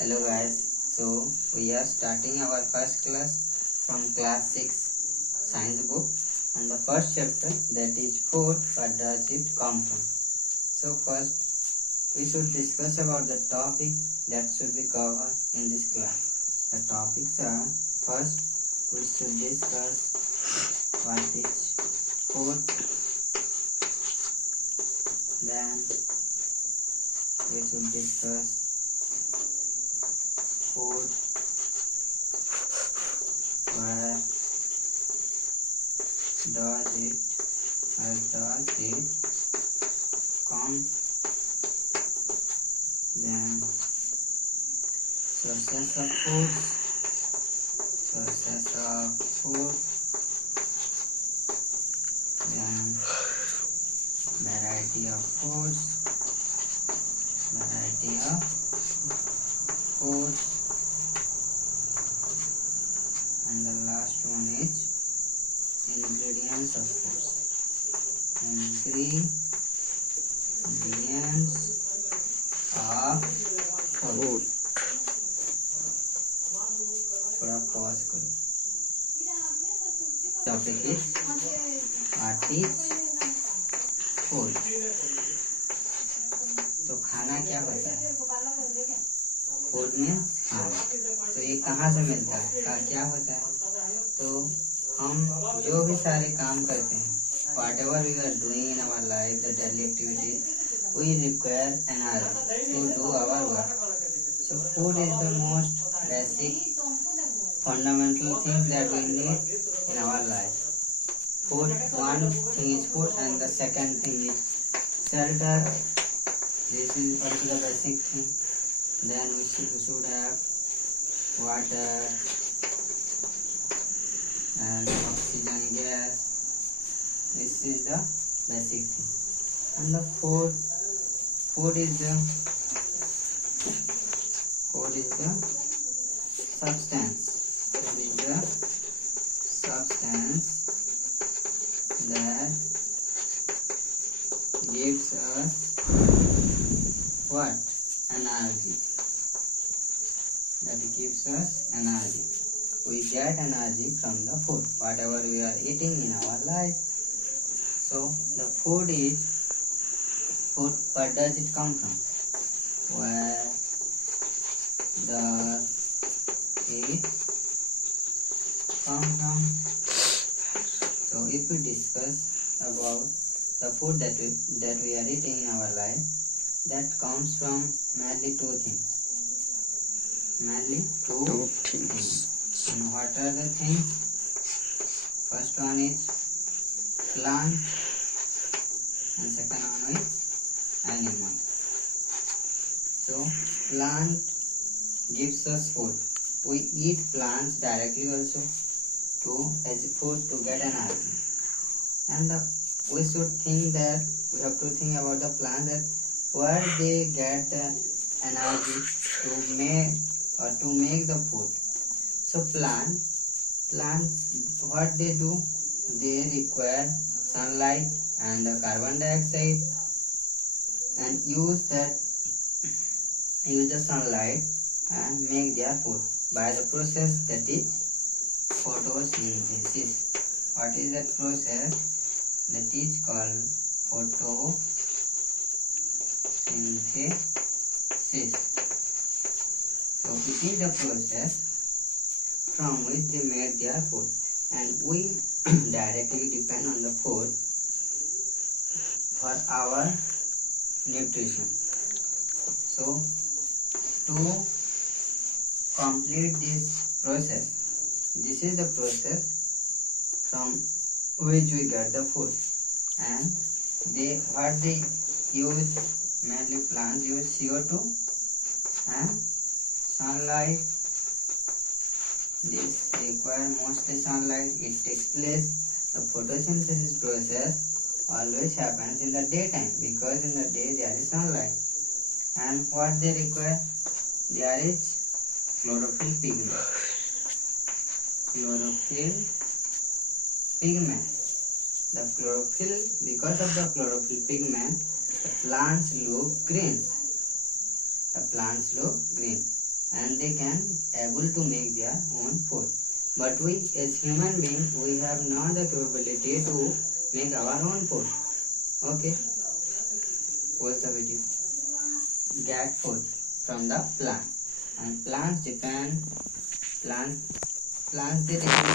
Hello guys, so we are starting our first class from class 6 science book, and the first chapter, that is food. What does it come from? So first we should discuss about the topic that should be covered in this class. The topics are: first we should discuss what is food, then we should discuss food, where does it come, then sources of food, then variety of foods, and the last one is ingredients of foods. Ingredients of food. थोड़ा pause करो. Topic is what is food. तो खाना क्या होता है? Food means खाना. तो ये कहाँ से मिलता है, क्या होता है? तो हम जो भी सारे काम करते हैं, whatever we are doing in our life, the daily activities, we require energy to do our work. So food is the most basic fundamental thing that we need in our life. Food, one thing is food, and the second thing is shelter. This is also the basic thing. Then we should have water and oxygen gas. This is the basic thing. And the food is the substance. Food is the substance that gives us what? Energy. That gives us energy. We get energy from the food, whatever we are eating in our life. So the food, where does it come from? Where does it come from? So if we discuss about the food that we are eating in our life, that comes from mainly two things. And what are the things? First one is plant, and second one is animal. So plant gives us food. We eat plants directly also as food to get energy. And we should think that we have to think about the plant, that where they get the energy to make the food. So plants, what they do, they require sunlight and carbon dioxide, and use the sunlight and make their food by the process that is photosynthesis. What is that process? That is called photosynthesis. So it is the process from which they made their food, and we directly depend on the food for our nutrition. So to complete this process, this is the process from which we get the food. And what they use, mainly plants use CO2 and sunlight. This require mostly sunlight. It takes place, the photosynthesis process always happens in the daytime, because in the day there is sunlight. And what they require? There is chlorophyll pigment. The chlorophyll, because of the chlorophyll pigment, the plants look green. and they can able to make their own food. But we as human being, we have not the capability to make our own food. Okay, watch the video. Get food from the plant, and plants they depend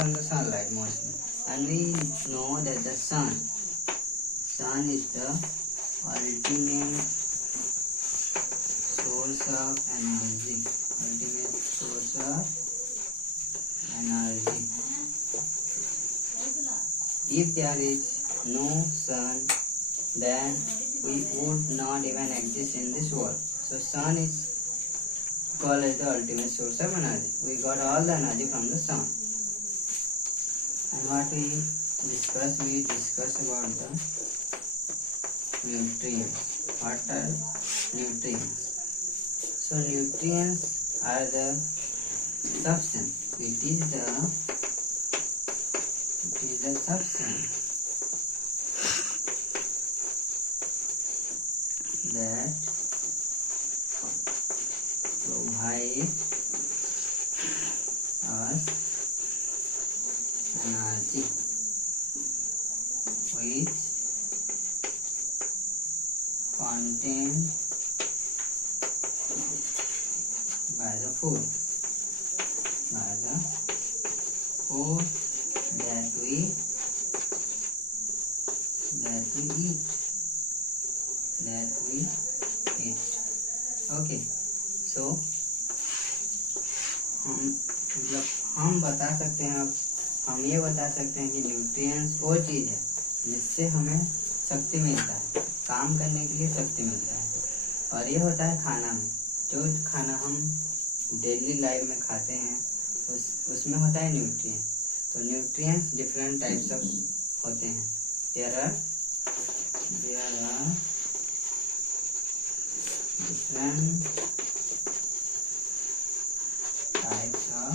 on the sunlight mostly, and we know that the sun is the ultimate source of energy. Ultimate source of energy. If there is no sun, then we would not even exist in this world. So sun is called as the ultimate source of energy. We got all the energy from the sun. And what we discuss about the nutrients. What are nutrients? So nutrients are the substance. It is the substance that provide us energy, which contained by the food that we eat. Okay, so हम बता सकते हैं, अब हम ये बता सकते हैं कि न्यूट्रिएंट्स वो चीज़ है जिससे हमें शक्ति मिलता है, काम करने के लिए शक्ति मिलता है। और ये होता है खाना में, जो खाना हम डेली लाइफ में खाते हैं उसमें होता है न्यूट्रिएंट। तो न्यूट्रिएंट्स डिफरेंट टाइप्स ऑफ होते हैं। There are different types of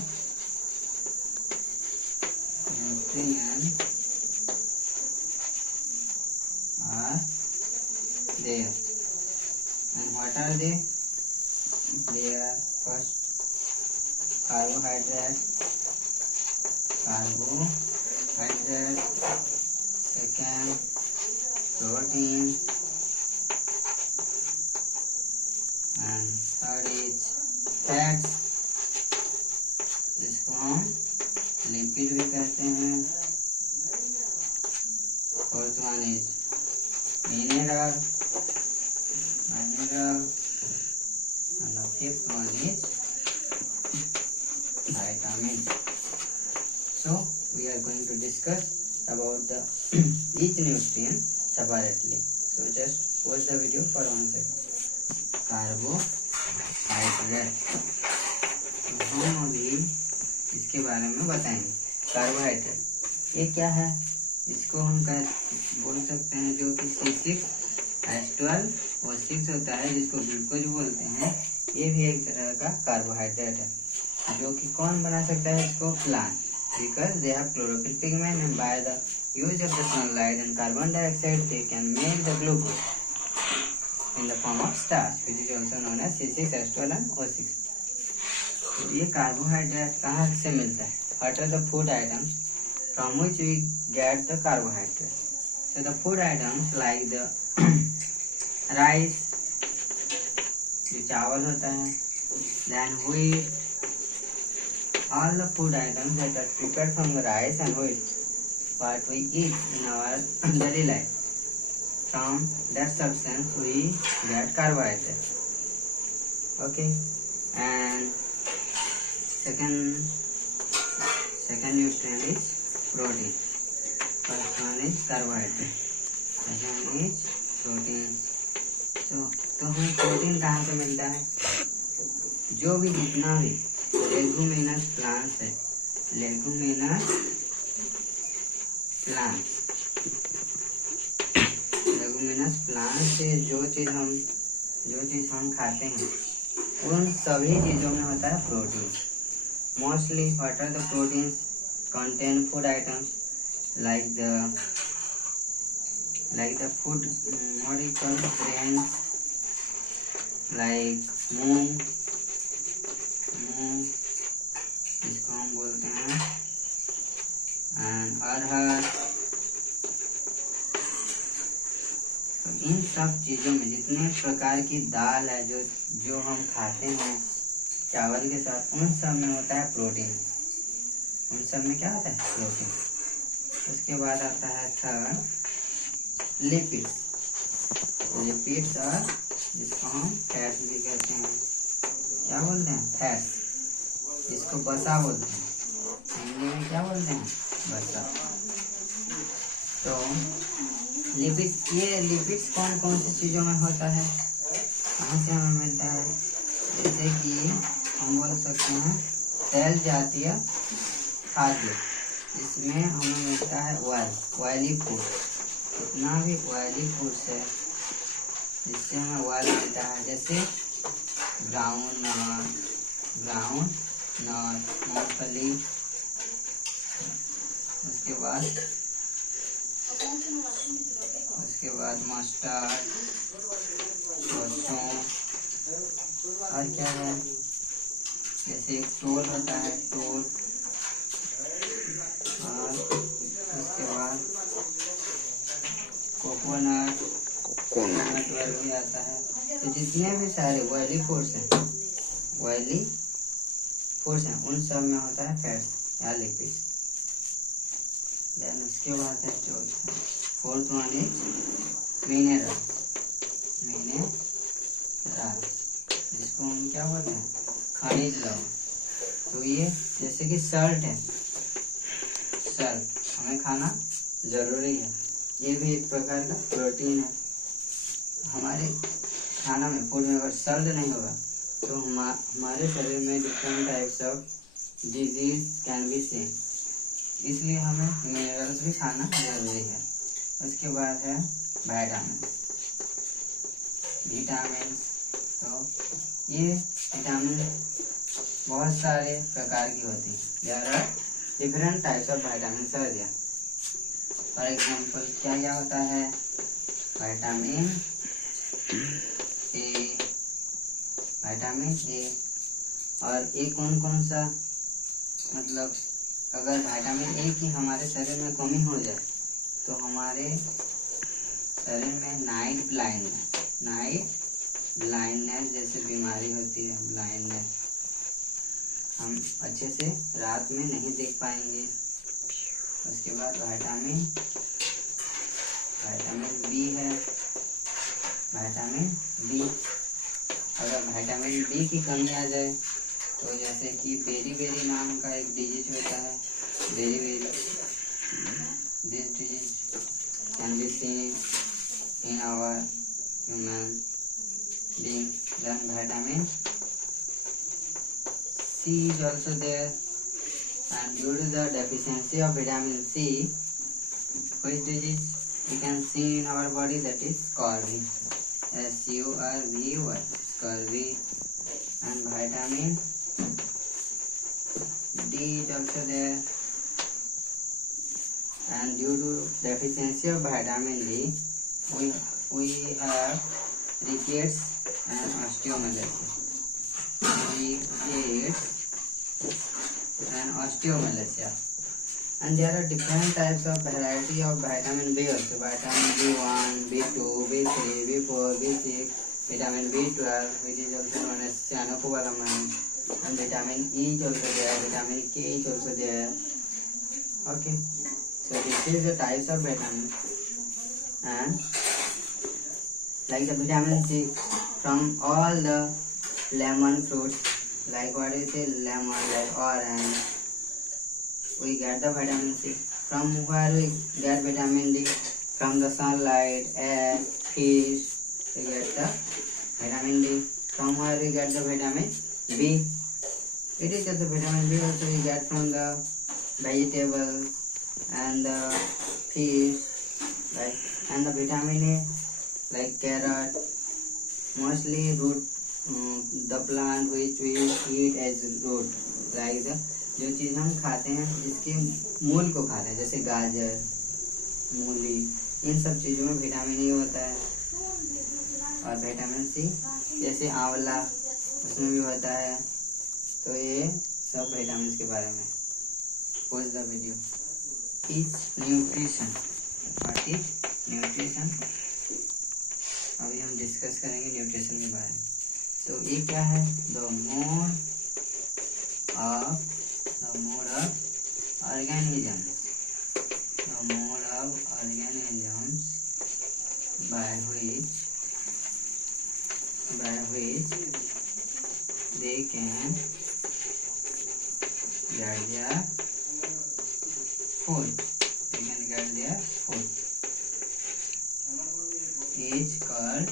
nutrients are there. And what are they? They are first carbohydrate, second protein, and third is fats, जिसको हम लिपिड भी कहते हैं। Fourth one is mineral, and the fifth one is vitamin. So we are going to discuss about the each nutrient separately. So just watch the video for 1 second. Carbohydrate, हम अभी इसके बारे में बताएंगे। कार्बोहाइड्रेट ये क्या है? इसको हम बोल सकते हैं जो कि C6H12O6 होता है, जिसको ग्लूकोज बोलते हैं। ये भी एक तरह का कार्बोहाइड्रेट है, जो कि कौन बना सकता है इसको? Plant, because they have chlorophyll pigment, and by the use of the sunlight and carbon dioxide they can make the glucose in the form of starch, which is also known as C6H12 and O6. तो ये carbohydrate कहाँ से मिलता है? What are the food items from which we get the carbohydrates? So the food items like the rice, जो चावल होता है, then wheat, all the food items that are prepared from the rice and wheat, what we eat in our daily life. From that substance we get carbohydrate. Okay, and second nutrient is protein. First one is carbohydrate, second is protein. तो हमें protein कहाँ से मिलता है? जो भी जितना भी लेगुमिनस प्लांट्स है, लेगुमिनस प्लांट से जो चीज़ हम खाते हैं, उन सभी चीज़ों में होता है protein. Mostly what are the proteins contain food items like the food what you call grains like moong, arhar. तो इन सब चीजों में जितने प्रकार की दाल है जो हम खाते हैं चावल के साथ, उन सब में होता है प्रोटीन। उन सब में क्या होता है? प्रोटीन। उसके बाद आता है थर्ड लिपिड्स। लिपिड्स और जिसको हम फैट्स भी कहते हैं। क्या बोलते हैं? फैट्स। जिसको वसा बोलते हैं, हिंदी में क्या बोलते हैं? वसा। तो लिपिड्स, ये लिपिड्स कौन कौन सी चीजों में होता है, कहाँ से हमें मिलता है? जैसे कि हम बोल सकते हैं तेल जातीय खाद्य, इसमें हमें मिलता है ऑयली फूड। जितना भी ऑयली फूड्स है जिससे हमें ऑयल मिलता है, जैसे ग्राउंड नट, मूंगफली। उसके बाद मस्टर्ड, सरसों, और क्या है, जैसे एक टोल होता है, टोल। और उसके बाद कोकोनट भी आता है। तो जितने भी सारे ऑयली फूड्स हैं उन सब में होता है फैट्स या लिपिड्स। देन उसके बाद है चौथा, फोर्थ वन इज मिनरल, जिसको हम क्या बोलते हैं? खनिज लवण। तो ये जैसे कि सल्ट है, सल्ट हमें खाना जरूरी है, ये भी एक प्रकार का प्रोटीन है। हमारे खाना में, फूड में अगर सल्ट नहीं होगा तो हमारे शरीर में different types of disease can be scene. इसलिए हमें मिनरल्स भी खाना जरूरी है। उसके बाद है विटामिन। तो ये विटामिन बहुत सारे प्रकार की होती हैं। There are different types of vitamin are there. For example क्या होता है? Vitamin A. और ए कौन सा, मतलब अगर विटामिन ए की हमारे शरीर में कमी हो जाए तो हमारे शरीर में नाइट ब्लाइंडनेस जैसे बीमारी होती है, ब्लाइंडनेस, हम अच्छे से रात में नहीं देख पाएंगे। उसके बाद विटामिन बी है। विटामिन बी, अगर विटामिन बी की कमी आ जाए तो जैसे कि बेरी नाम का एक डिजीज होता है, बेरी, this disease can be seen in our human being. Then vitamin C is also there, and due to the deficiency of vitamin C, which disease we can see in our body, that is scurvy, SURVY, scurvy. And vitamin D is also there, and due to deficiency of vitamin D we have rickets and osteomalacia. And there are different types of variety of vitamin B also. Vitamin B1, B2, B3, B4, B6, vitamin B12, which is also known as cyanocobalamin, and vitamin E is also there, vitamin K is also there. Okay, so this is the types of vitamin. And like the vitamin C from all the lemon fruits, like what is it, lemon, like orange, we get the vitamin C. From where we get vitamin D? From the sunlight, egg, fish, we get the vitamin D. From where we get the vitamin B? It is just the vitamin B also we get from the vegetables and the fish, like, and the vitamin A, like carrot, mostly root, the plant which we eat as root, like the जो चीज हम खाते हैं जिसके मूल को खाते हैं, जैसे गाजर, मूली, इन सब चीजों में विटामिन ई होता है। और विटामिन सी जैसे आंवला, उसमें भी होता है। तो ये सब विटामिन के बारे में। Post the video. Is nutrition, what is nutrition, अभी हम डिस्कस करेंगे न्यूट्रिशन के बारे में। सो ये क्या है, the mode of organisms, the mode of organisms by which they can get their food, is called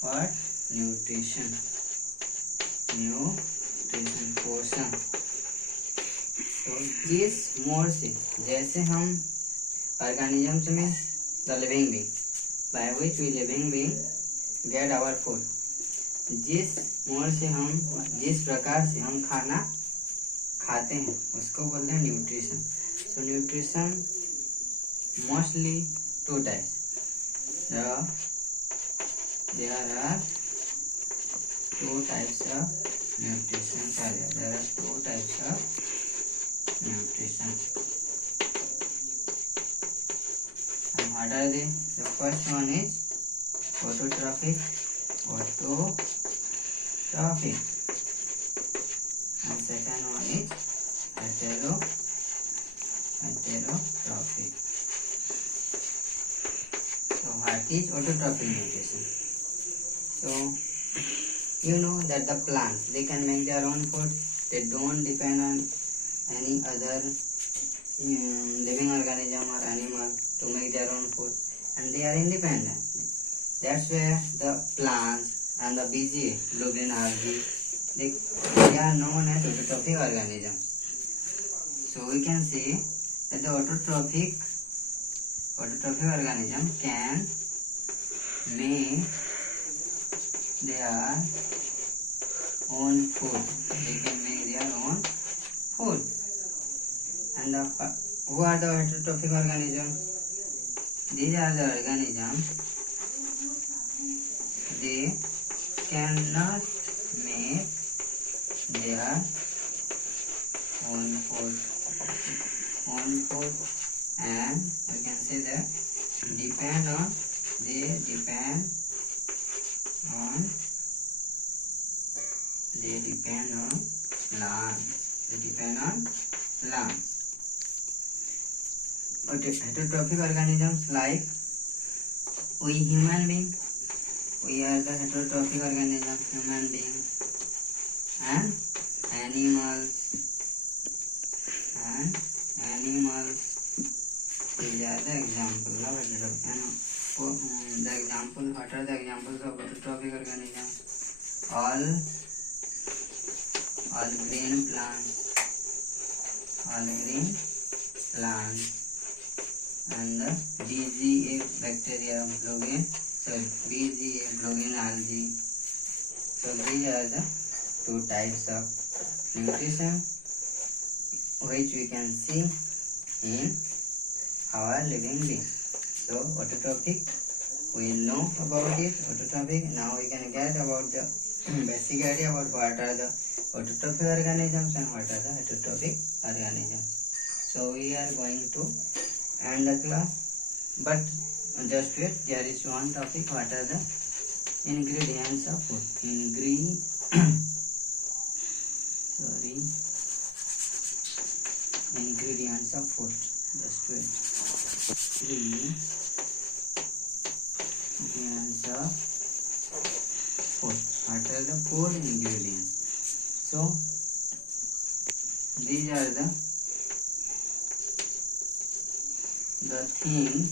what, nutrition, पोषण। तो जिस मोड से, जैसे हम ऑर्गेनिजम्स में the living being by which we living being get our food, जिस mode से हम, जिस प्रकार से हम खाना खाते हैं उसको बोलते हैं nutrition. So nutrition mostly two types, there are two types of nutrition. There are two types of nutrition. And what are they? The first one is autotrophic, and second one is heterotrophic. So what is autotrophic nutrition? So you know that the plants, they can make their own food, they don't depend on any other living organism or animal to make their own food, and they are independent. That's where the plants and the BGA, blue green algae, they are known as autotrophic organisms. So we can say that the autotrophic organism can make their own food. They can make their own food. And who are the heterotrophic organisms? These are the organisms, they cannot make their own food, and we can say that they depend on plants. Heterotrophic organisms like we human being, we are the heterotrophic organism, human beings, and animals. These are the examples of heterotrophic. What are the examples of heterotrophic organisms? All green plants, and the BGA bacteria, BGA, blue green algae. So these are the two types of nutrition which we can see in our living being. So autotrophic, we know about it, autotrophic. Now we can get about the basic idea about what are the autotrophic organisms and what are the heterotrophic organisms. So we are going to end the class, but just wait, there is one topic. What are the ingredients of food? Ingredients of food. Just wait. Ingredients of food. What are the four ingredients? So these are the things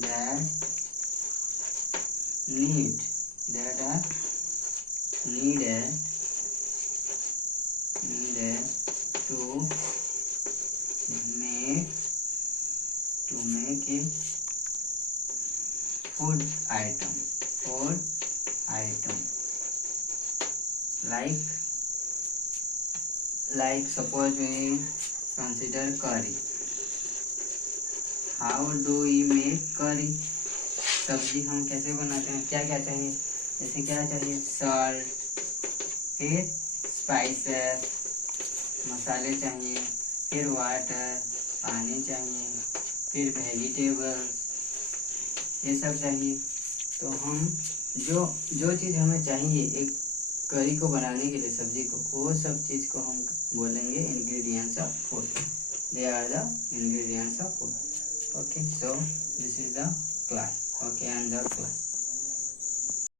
that are needed to make a food item. Like suppose we consider curry. How do we make curry? सब्जी हम कैसे बनाते हैं? क्या क्या चाहिए? जैसे क्या चाहिए? सॉल्ट, फिर स्पाइसेस, मसाले चाहिए, फिर वाटर पानी चाहिए, फिर वेजिटेबल्स ये सब चाहिए। तो हम जो चीज़ हमें चाहिए एक करी को बनाने के लिए, सब्जी को, वो सब चीज़ को हम बोलेंगे ingredients of food. They are the ingredients of food. Okay, so this is the class. Okay, and the class.